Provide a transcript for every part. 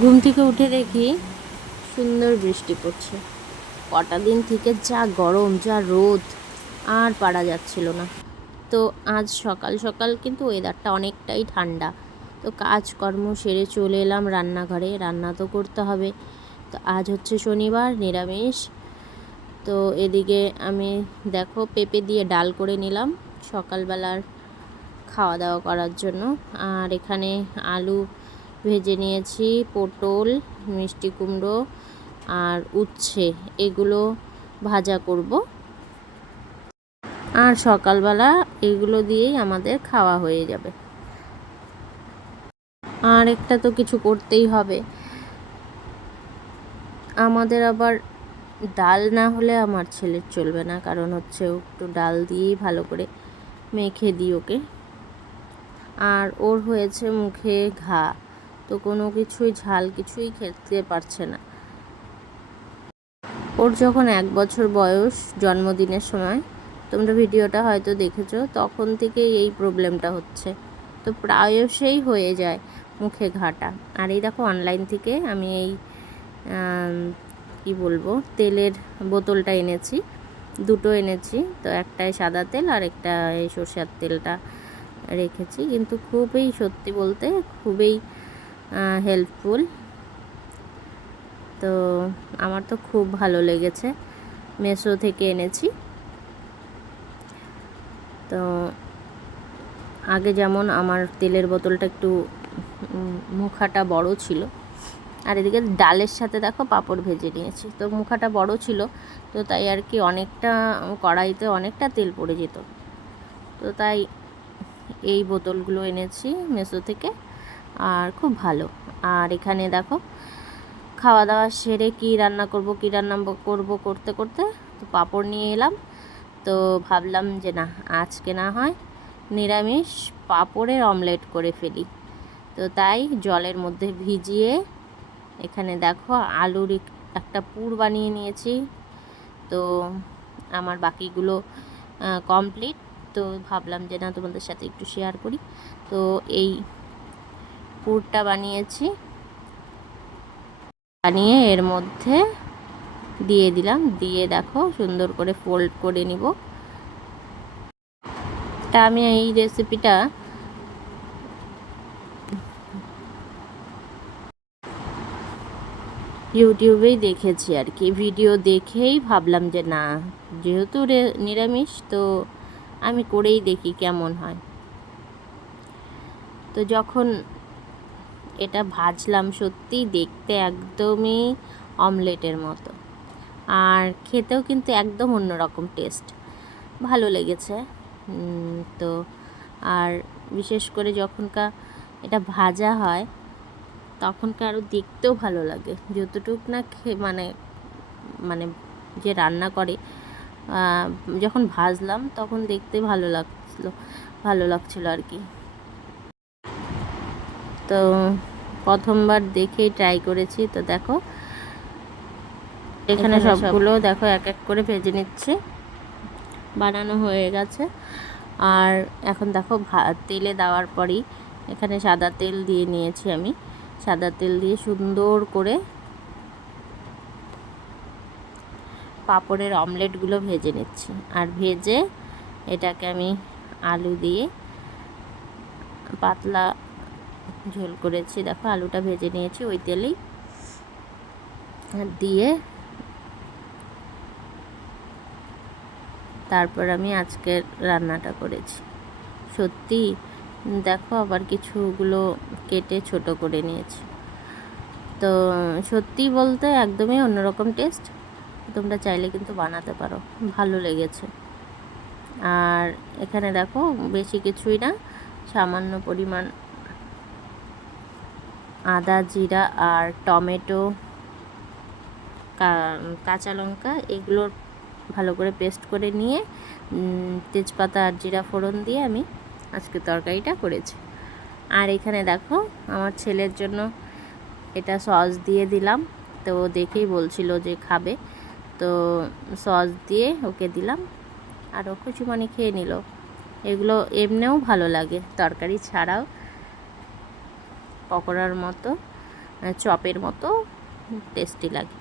ঘুম থেকে উঠে দেখি সুন্দর বৃষ্টি পড়ছে। কটা দিন থেকে যা গরম, যা রোদ, আর পারা যাচ্ছিল না। তো আজ সকাল সকাল কিন্তু ওয়েদারটা অনেকটাই ঠান্ডা। তো কাজকর্ম সেরে চলে এলাম রান্নাঘরে, রান্না তো করতে হবে। তো আজ হচ্ছে শনিবার, নিরামিষ। তো এদিকে আমি দেখো পেঁপে দিয়ে ডাল করে নিলাম সকালবেলার খাওয়া দাওয়া করার জন্য। আর এখানে আলু ভেজে নিয়েছি পটল, মিষ্টি কুমড়ো আর উচ্ছে। এগুলো ভাজা করব। আর সকালবেলা এগুলো দিয়েই আমাদের খাওয়া হয়ে যাবে। আর একটা তো কিছু করতেই হবে। আমাদের আবার ডাল না হলে আমার ছেলের চলবে না, কারণ হচ্ছে একটু ডাল দিয়েই ভালো করে মেখে দিই ওকে। আর ওর হয়েছে মুখে ঘা। তো কোনো কিছুই ঝাল কিছুই খেতে পারছে না। ওর যখন এক বছর বয়স জন্মদিনের সময়, তোমরা ভিডিওটা হয়তো দেখেছ, তখন থেকে এই প্রবলেমটা হচ্ছে। তো প্রায়শই হয়ে যায় মুখে ঘাটা। আর এই দেখো অনলাইন থেকে আমি এই কি বলব, তেলের বোতলটা এনেছি। দুটো এনেছি, তো একটায় সাদা তেল আর একটা এই সর্ষের তেলটা রেখেছি। কিন্তু খুবই সত্যি বলতে খুবই হেল্পফুল তো আমার তো খুব ভালো লেগেছে। মেসো থেকে এনেছি। তো আগে যেমন আমার তেলের বোতলটা একটু মুখাটা বড় ছিল। আর এদিকে ডালের সাথে দেখো পাঁপড় ভেজে নিয়েছি। তো মুখাটা বড় ছিল, তো তাই আর কি অনেকটা, কড়াইতে অনেকটা তেল পড়ে যেত। তো তাই এই বোতলগুলো এনেছি মেসো থেকে। আর খুব ভালো। আর এখানে দেখো খাওয়া দাওয়া সেরে কি রান্না করব, কি রান্না করব করতে করতে তো পাঁপড় নিয়ে এলাম। তো ভাবলাম যে না, আজকে না হয় নিরামিষ পাঁপড়ের অমলেট করে ফেলি। তো তাই জলের মধ্যে ভিজিয়ে এখানে দেখো আলুর একটা পুর বানিয়ে নিয়েছি। তো আমার বাকিগুলো কমপ্লিট তো ভাবলাম যে না তোমাদের সাথে একটু শেয়ার করি। তো এই পুরটা বানিয়েছি। বানিয়ে এর মধ্যে দিয়ে দিলাম। দিয়ে দেখো, সুন্দর করে ফোল্ড করে নিব। তা আমি এই রেসিপিটা ইউটিউবেই দেখেছি আর কি। ভিডিও দেখেই ভাবলাম যে না, যেহেতু নিরামিষ, তো আমি করেই দেখি কেমন হয়। তো যখন এটা ভাজলাম সত্যি দেখতে একদমই অমলেটের মতো। আর খেতেও কিন্তু একদম অন্যরকম টেস্ট। ভালো লেগেছে। তো আর বিশেষ করে যখনকার এটা ভাজা হয়, তখনকার আরও দেখতেও ভালো লাগে। যতটুক না খেয়ে মানে মানে যে রান্না করে যখন ভাজলাম তখন দেখতে ভালো লাগছিল ভালো লাগছিল আর কি। তো প্রথমবার দেখেই ট্রাই করেছি তো দেখো। এখানে সবগুলো দেখো এক এক করে ভেজে নিচ্ছে। বানানো হয়ে গেছে। আর এখন দেখো তেলে দেওয়ার পরই এখানে সাদা তেল দিয়ে নিয়েছি আমি। সাদা তেল দিয়ে সুন্দর করে পাঁপড়ের অমলেটগুলো ভেজে নিচ্ছি। আর ভেজে এটাকে আমি আলু দিয়ে পাতলা ঝোল করেছি। দেখো, আলুটা ভেজে নিয়েছি, ওই তেলেই। দিয়ে তারপর আমি আজকের রান্নাটা করেছি। সত্যি, দেখো আবার কিছুগুলো কেটে ছোট করে নিয়েছি। তো সত্যি বলতে একদমই অন্যরকম টেস্ট। তোমরা চাইলে কিন্তু বানাতে পারো। ভালো লেগেছে। আর এখানে দেখো, বেশি কিছুই না, সামান্য পরিমাণ আদা, জিরা আর টমেটো কাঁচা লঙ্কা এগুলোর ভালো করে পেস্ট করে নিয়ে তেজপাতা আর জিরা ফোড়ন দিয়ে আমি আজকে তরকারিটা করেছি। আর এখানে দেখো, আমার ছেলের জন্য এটা সস দিয়ে দিলাম। তো দেখেই বলছিল যে খাবে। তো সস দিয়ে ওকে দিলাম। আর ও মানে খেয়ে নিল। এগুলো এমনিও ভালো লাগে, তরকারি ছাড়াও। পকোড়ার মতো চপের মতো টেস্টি লাগে।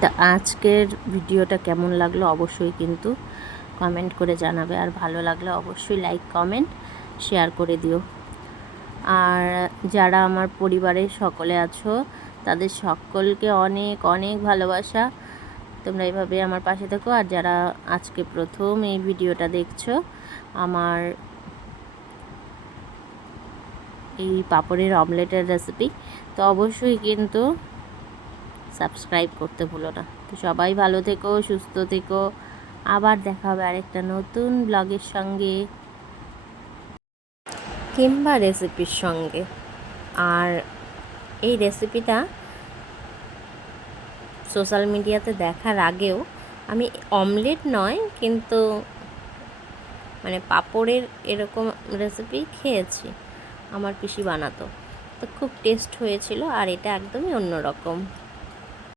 তা আজকের ভিডিওটা কেমন লাগল অবশ্যই কিন্তু কমেন্ট করে জানাবে, আর ভালো লাগলে অবশ্যই লাইক কমেন্ট শেয়ার করে দিও। আর যারা আমার পরিবারের সকলে আছো, তাদের সকলকে অনেক অনেক ভালোবাসা। তোমরা এইভাবে আমার পাশে থেকো, আর যারা আজকে প্রথম এই ভিডিওটা দেখছ, আমার এই পাপড়ের অমলেটের রেসিপি তো অবশ্যই কিন্তু সাবস্ক্রাইব করতে ভুলো না। তো সবাই ভালো থেকো, সুস্থ থেকো। আবার দেখা হবে আরেকটা নতুন ব্লগের সঙ্গে। কিংবা রেসিপির সঙ্গে। আর এই রেসিপিটা সোশ্যাল মিডিয়াতে দেখার আগেও আমি অমলেট নয়, কিন্তু মানে পাপড়ের এরকম রেসিপি খেয়েছি। আমার পিসি বানাতো। তো খুব টেস্ট হয়েছিল আর এটা একদমই অন্যরকম।